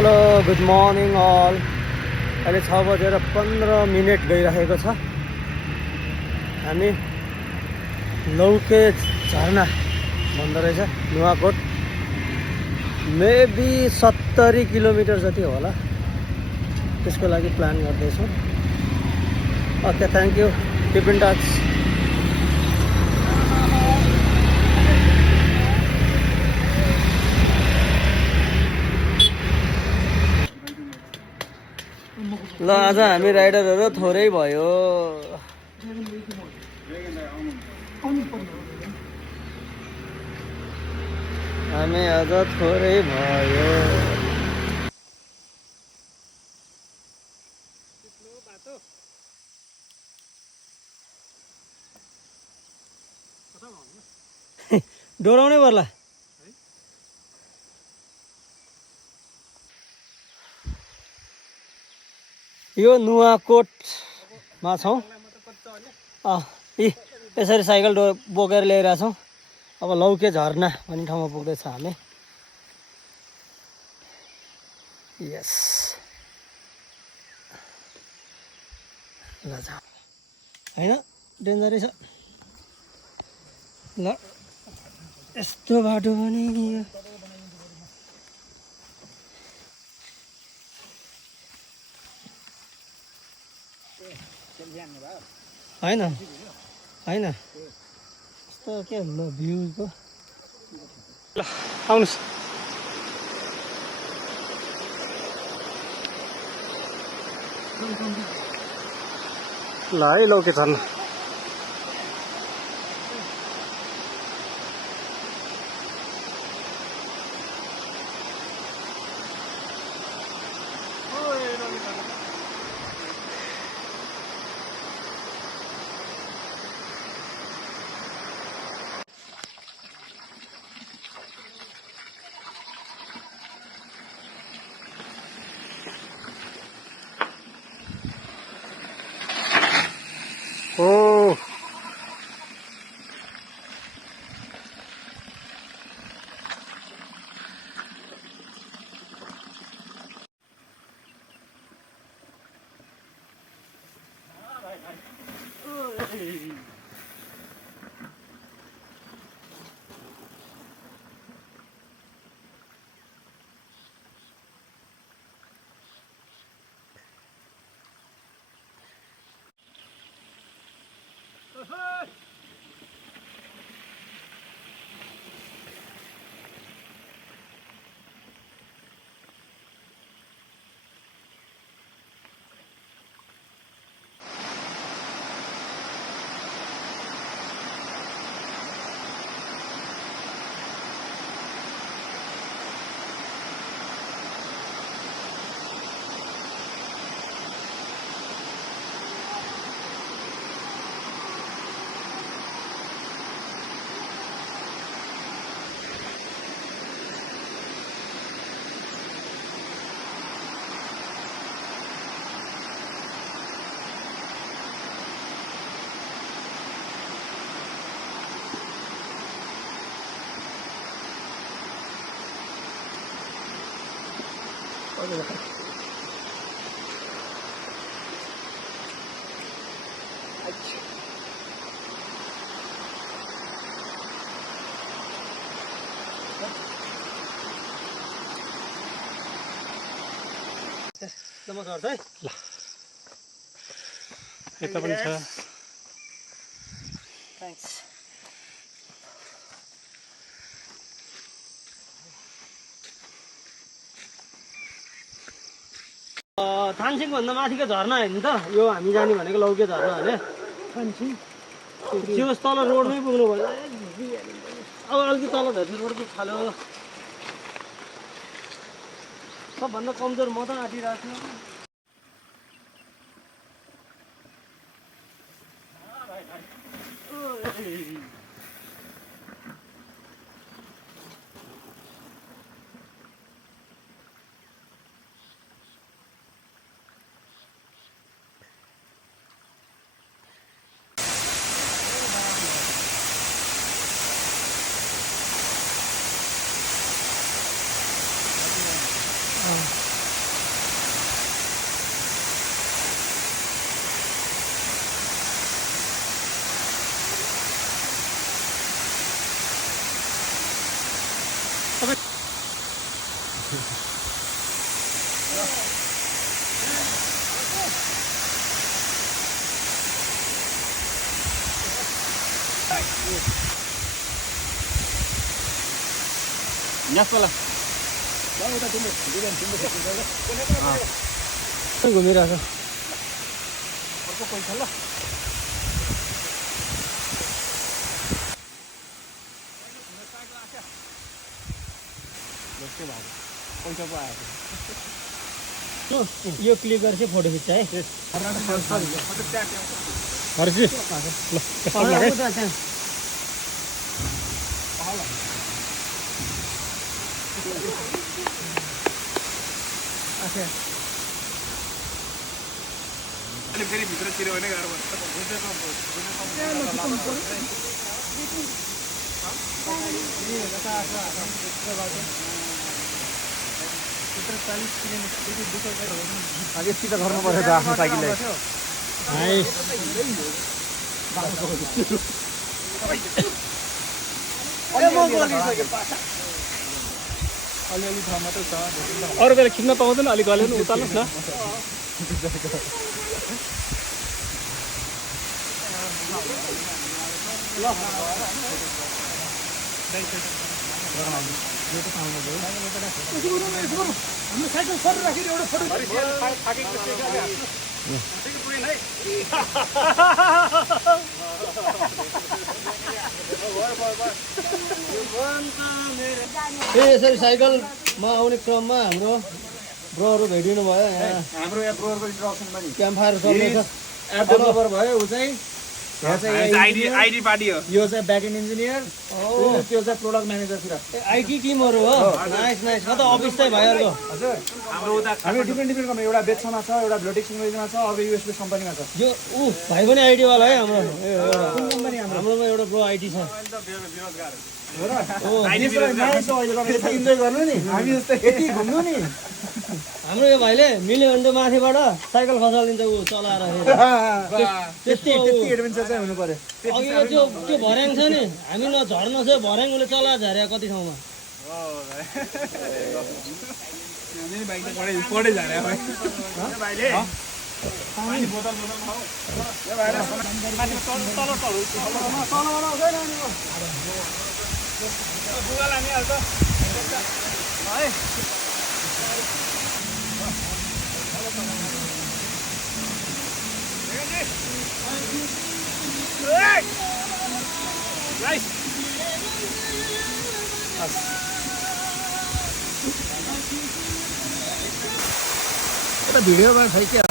Hello good morning all. अहिले 6:15 गइरहेको छ। हामी लौके झरना भन्दो रहेछ नुवाकोट। मेबी 70 किलोमिटर जति होला। त्यसको लागि प्लान गर्दैछौँ। Okay, thank you, keep in touch. ल आज हामी राइडरहरू थोरै भयो। हामी आज थोरै भयो। डोराउनै पर्ला। यो नुवाकोटमा छौँ। यसरी साइकल बोकेर ल्याइरहेको छौँ। अब लौके झरना भन्ने ठाउँमा पुग्दैछ हामी। यस, ल जाऊ। होइन डेन्जरै छ। ल यस्तो बाटो पनि होइन होइन यस्तो के ल भ्यूको। ल आउनुहोस्। ल है लौके झर्ना। ओ नमस्कार है। ल यता पनि छ। थ्याङ्क्स। थानसिङभन्दा माथिको झरना होइन त यो हामी जाने भनेको लौके झरना होइन। थानसिङ त्यो तल रोडमै पुग्नु पर्छ। अब अलिकति तल धर्ती रोडको खालो सबभन्दा कमजोर म त आँटिरहेको छु। घुमिरहेको यो क्लिक गरेर चाहिँ फोटो खिच्छ है फेरि भित्रतिर होइन गाह्रो यति त गर्नु पर्यो त आफ्नो साइकललाई अलिअलि ठाउँ मात्रै छ अरू बेला खिच्न पाउँदैन अलिक अलिअलि उताल्नुहोस् न यसरी साइकलमा आउने क्रममा हाम्रो ब्रोहरू भेटिनु भयो यहाँ हाम्रो यहाँ ब्रोहरूको इन्ट्रोडक्सन पनि क्याम्प फायर चल्दैछ एप डेभलपर भयो ऊ चाहिँ आइडी पार्टी हो यो चाहिँ ब्याकएन्ड इन्जिनियर त्यो चाहिँ प्रोडक्ट म्यानेजर पुरा आइटी टिमहरू हो नाइस नाइस कता अफिस चाहिँ भयो हजुर हाम्रो उता हामी डिफ्रेन्ट कम्पनी एउटा बेच्समा छ एउटा ब्लोटिक्स टेक्नोलोजीमा छ अर्को युएसबी कम्पनीमा छ यो ऊ भाइ पनि आइटी वाला है हाम्रो कुन कम्पनी हाम्रोमा एउटा ब्रो आइटी छ इन्जोय गर्नु नि हामी जस्तै यति घुम्नु नि हाम्रो यो भाइले मिल्यो भने त माथिबाट साइकल खसालिदिन्छ ऊ चलाएर त्यति एडभेन्चर चाहिँ हुनु पर्यो अघिको त्यो भर्याङ छ नि हामी नझर्न छ भर्याङ उसले चलाएर झर्या कति ठाउँमा पढै झार्या भिडियोमा खै क्या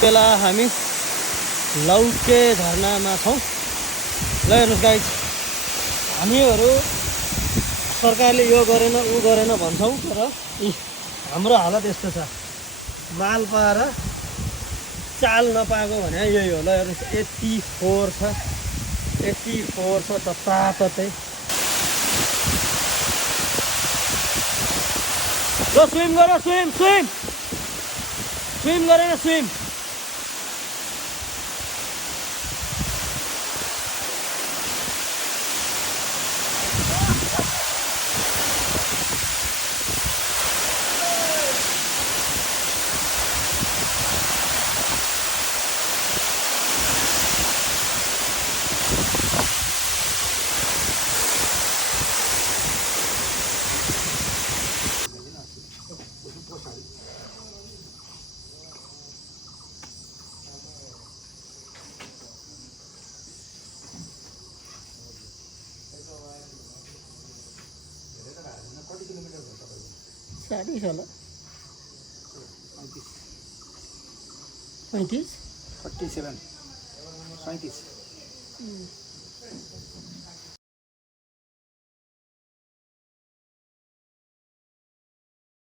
बेला हामी लौके झरनामा छौँ। ल हेर्नुहोस् गाइज, हामीहरू सरकारले यो गरेन ऊ गरेन भन्छौँ, तर हाम्रो हालत यस्तो छ। माल पाएर चाल नपाएको भने यही हो। ल हेर्नुहोस्, यति फोहोर छ, यति फोहोर छ जताततै। ल स्विम गर, स्विम स्विम स्विम गरेन स्विम। साडी होला 35 47 37